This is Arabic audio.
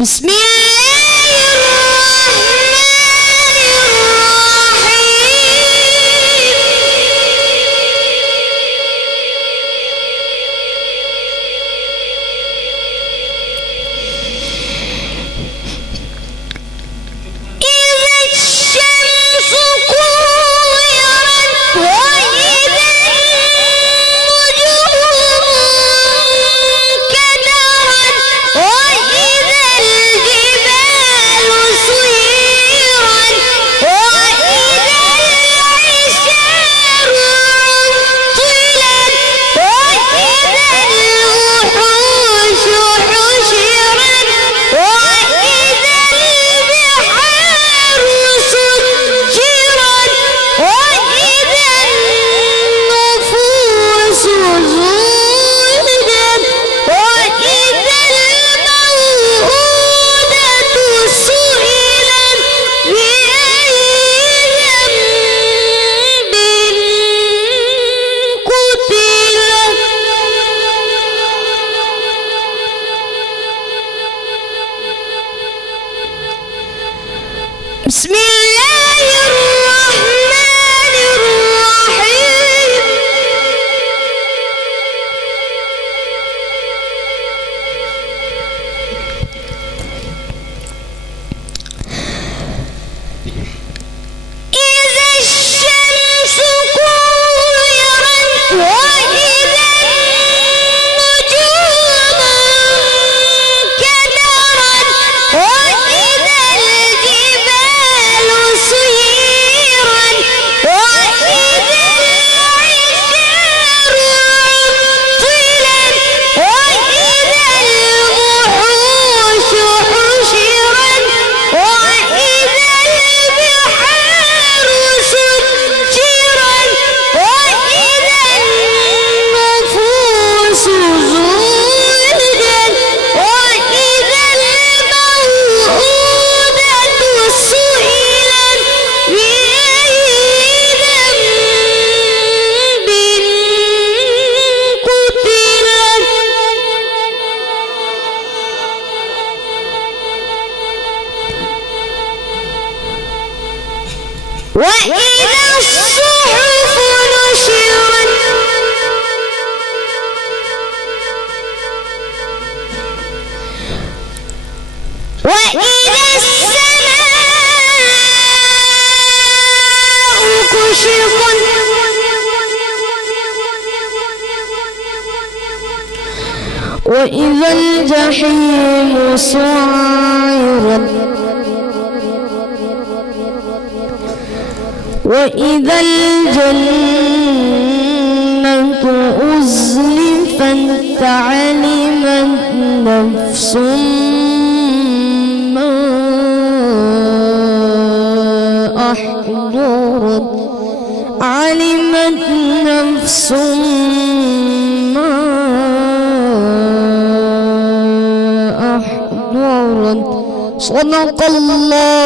بسم الله الرحمن الرحيم. إذا الشمس كورت وإذا النجوم انكدرت وإذا الجبال سيرت وإذا العشار عطلت وإذا الوحوش حشرت وإذا البحار سجرت وإذا النفوس زوجت وإذا الموءودة سئلت بأي ذنب قتلت. بسم الله الرحمن الرحيم. إذا الشمس كورت وإذا النجوم انكدرت وإذا الجبال سيرت وإذا العشار عطلت وإذا الوحوش حشرت وإذا البحار سجرت وإذا النفوس زوجت وإذا الموءودة سئلت بأي ذنب قتلت. وإذا الصحف نشرت وإذا السماء كشطت وإذا الجحيم سعرت وإذا الجنة أزلفت علمت نفس ما أحضرت علمت نفس ما أحضرت. صدق الله